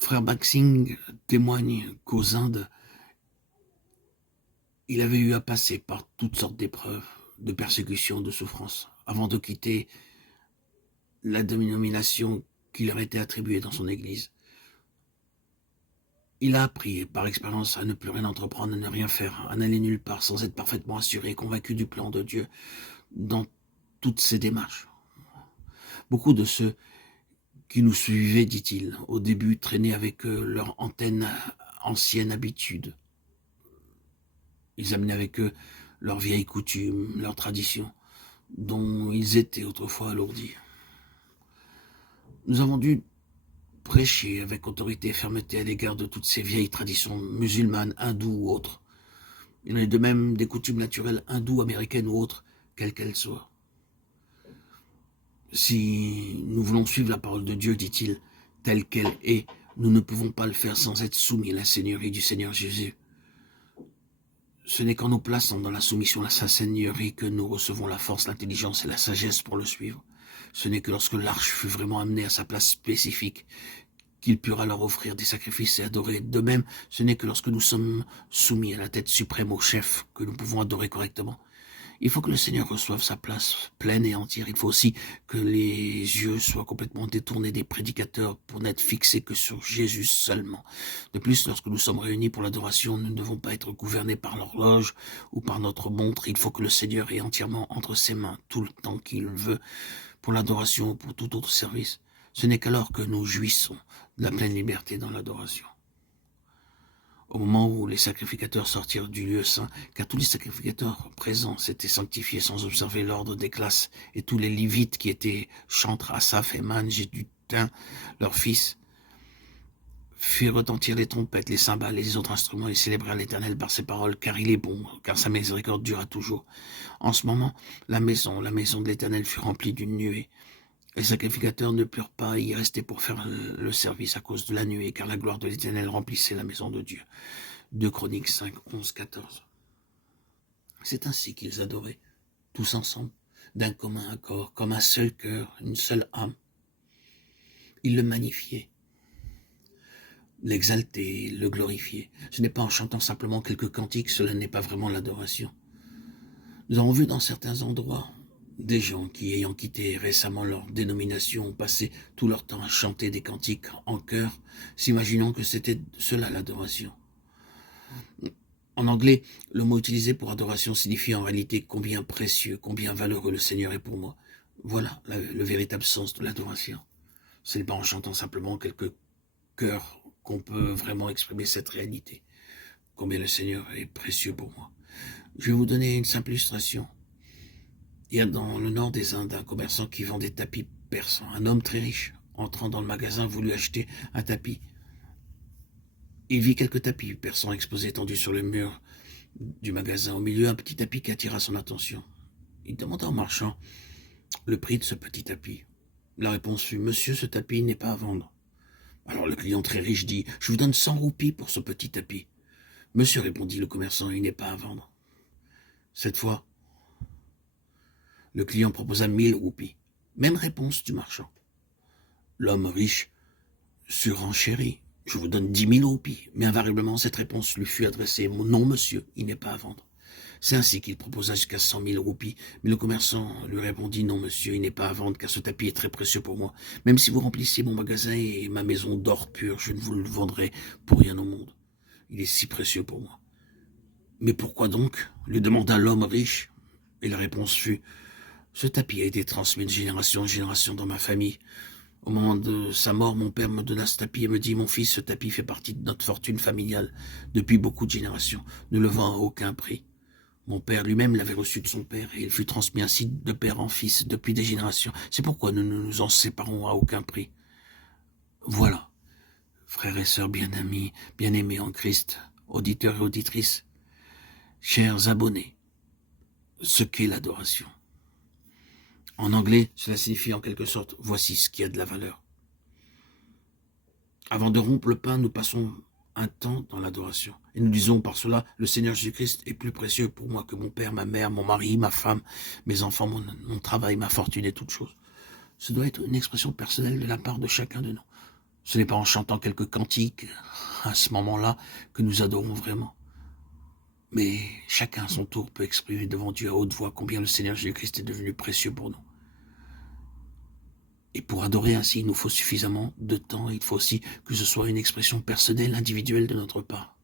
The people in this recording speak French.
Frère Baxing témoigne qu'aux Indes, il avait eu à passer par toutes sortes d'épreuves, de persécutions, de souffrances, avant de quitter la dénomination qui leur était attribuée dans son église. Il a appris par expérience à ne plus rien entreprendre, à ne rien faire, à n'aller nulle part sans être parfaitement assuré et convaincu du plan de Dieu dans toutes ses démarches. Beaucoup de ceux qui nous suivaient, dit-il, au début traînaient avec eux leur ancienne habitude. Ils amenaient avec eux leurs vieilles coutumes, leurs traditions, dont ils étaient autrefois alourdis. Nous avons dû prêcher avec autorité et fermeté à l'égard de toutes ces vieilles traditions musulmanes, hindoues ou autres. Il en est de même des coutumes naturelles hindoues, américaines ou autres, quelles qu'elles soient. Si nous voulons suivre la parole de Dieu, dit-il, telle qu'elle est, nous ne pouvons pas le faire sans être soumis à la Seigneurie du Seigneur Jésus. Ce n'est qu'en nous plaçant dans la soumission à sa Seigneurie que nous recevons la force, l'intelligence et la sagesse pour le suivre. Ce n'est que lorsque l'arche fut vraiment amenée à sa place spécifique qu'il purent alors offrir des sacrifices et adorer. De même, ce n'est que lorsque nous sommes soumis à la tête suprême, au chef, que nous pouvons adorer correctement. Il faut que le Seigneur reçoive sa place pleine et entière. Il faut aussi que les yeux soient complètement détournés des prédicateurs pour n'être fixés que sur Jésus seulement. De plus, lorsque nous sommes réunis pour l'adoration, nous ne devons pas être gouvernés par l'horloge ou par notre montre. Il faut que le Seigneur ait entièrement entre ses mains tout le temps qu'il veut pour l'adoration ou pour tout autre service. Ce n'est qu'alors que nous jouissons de la pleine liberté dans l'adoration. Au moment où les sacrificateurs sortirent du lieu saint, car tous les sacrificateurs présents s'étaient sanctifiés sans observer l'ordre des classes, et tous les Lévites qui étaient Chantre, Asaph, Éman, Jéduthun, leurs fils, firent retentir les trompettes, les cymbales et les autres instruments et célébrèrent l'Éternel par ses paroles, car il est bon, car sa miséricorde dura toujours. En ce moment, la maison de l'Éternel fut remplie d'une nuée. Les sacrificateurs ne purent pas y rester pour faire le service à cause de la nuée, car la gloire de l'Éternel remplissait la maison de Dieu. 2 Chroniques 5, 11, 14. C'est ainsi qu'ils adoraient, tous ensemble, d'un commun accord, comme un seul cœur, une seule âme. Ils le magnifiaient, l'exaltaient, le glorifiaient. Ce n'est pas en chantant simplement quelques cantiques, cela n'est pas vraiment l'adoration. Nous avons vu dans certains endroits des gens qui, ayant quitté récemment leur dénomination, ont passé tout leur temps à chanter des cantiques en chœur, s'imaginant que c'était cela l'adoration. En anglais, le mot utilisé pour adoration signifie en réalité combien précieux, combien valeureux le Seigneur est pour moi. Voilà le véritable sens de l'adoration. Ce n'est pas en chantant simplement quelques chœurs qu'on peut vraiment exprimer cette réalité, combien le Seigneur est précieux pour moi. Je vais vous donner une simple illustration. Il y a dans le nord des Indes un commerçant qui vend des tapis persans. Un homme très riche, entrant dans le magasin, voulut acheter un tapis. Il vit quelques tapis persans exposés tendus sur le mur du magasin. Au milieu, un petit tapis qui attira son attention. Il demanda au marchand le prix de ce petit tapis. La réponse fut « Monsieur, ce tapis n'est pas à vendre ». Alors le client très riche dit « Je vous donne 100 roupies pour ce petit tapis ». « Monsieur, répondit le commerçant, il n'est pas à vendre. » Cette fois, le client proposa 1000 roupies. Même réponse du marchand. L'homme riche surenchérit. Je vous donne 10 000 roupies. Mais invariablement, cette réponse lui fut adressée. Non, monsieur, il n'est pas à vendre. C'est ainsi qu'il proposa jusqu'à 100 000 roupies. Mais le commerçant lui répondit, non, monsieur, il n'est pas à vendre, car ce tapis est très précieux pour moi. Même si vous remplissiez mon magasin et ma maison d'or pur, je ne vous le vendrai pour rien au monde. Il est si précieux pour moi. Mais pourquoi donc lui demanda l'homme riche. Et la réponse fut, ce tapis a été transmis de génération en génération dans ma famille. Au moment de sa mort, mon père me donna ce tapis et me dit « Mon fils, ce tapis fait partie de notre fortune familiale depuis beaucoup de générations. Ne le vends à aucun prix. » Mon père lui-même l'avait reçu de son père et il fut transmis ainsi de père en fils depuis des générations. C'est pourquoi nous ne nous en séparons à aucun prix. Voilà, frères et sœurs bien-amis, bien-aimés en Christ, auditeurs et auditrices, chers abonnés, ce qu'est l'adoration. En anglais, cela signifie en quelque sorte « voici ce qui a de la valeur ». Avant de rompre le pain, nous passons un temps dans l'adoration. Et nous disons par cela « le Seigneur Jésus-Christ est plus précieux pour moi que mon père, ma mère, mon mari, ma femme, mes enfants, mon travail, ma fortune et toutes choses ». Ce doit être une expression personnelle de la part de chacun de nous. Ce n'est pas en chantant quelques cantiques, à ce moment-là, que nous adorons vraiment. Mais chacun à son tour peut exprimer devant Dieu à haute voix combien le Seigneur Jésus-Christ est devenu précieux pour nous. Et pour adorer ainsi, il nous faut suffisamment de temps. Il faut aussi que ce soit une expression personnelle, individuelle de notre part.